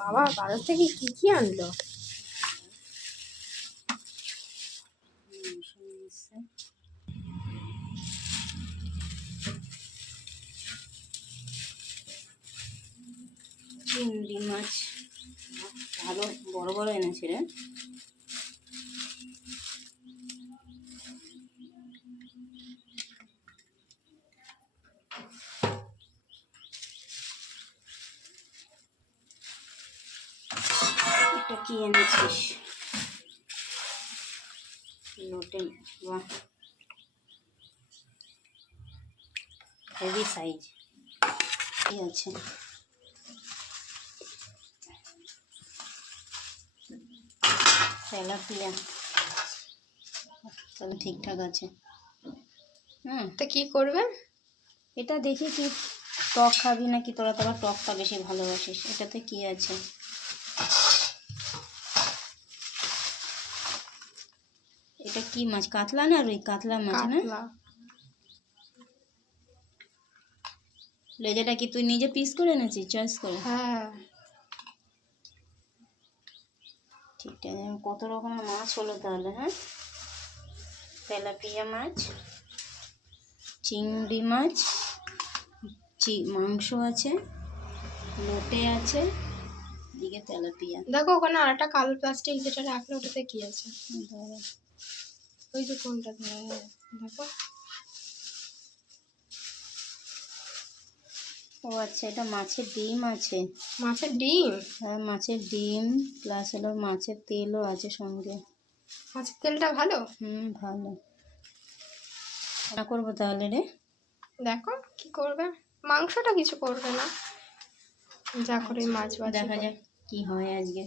বাবা বাজার থেকে কি আনলো? চিংড়ি মাছ ভালো বড় বড় এনেছে রে। এটা কি এনেছিস? লোটে, বাহ হেভি সাইজ। কি আছে? তেলাপিয়া, তাহলে ঠিকঠাক আছে। তো কি করবে? এটা দেখি কি টক খাবি নাকি তোরা, তোরা টকটা বেশি ভালোবাসিস। এটাতে কি আছে? এটা কি মাছ? কাতলা না রুই? কাতলা মাছ না? লেজাটা কি তুই নিজে পিস করে এনেছিস চয়েস করে? হ্যাঁ ঠিকঠাক। কত রকমের মাছ হলো তাহলে। হ্যাঁ, তেলাপিয়া মাছ, চিংড়ি মাছ, মাংস আছে, লোটে আছে, এদিকে তেলাপিয়া। দেখো ওখানে আরেকটা কালো প্লাস্টিক যেটা রাখলো ওটাতে কি আছে? ওই যে কোনটা দেখো। ও আচ্ছা, এটা মাছের ডিম আছে। মাছের ডিম? হ্যাঁ, মাছের ডিম প্লাস হলো মাছের তেলও আছে সঙ্গে। মাছের তেলটা ভালো? ভালো। না করবো তাহলে রে। দেখো কি করবে, মাংসটা কিছু করবে না, যা করে মাছ দেখা যাক কি হয় আজকে।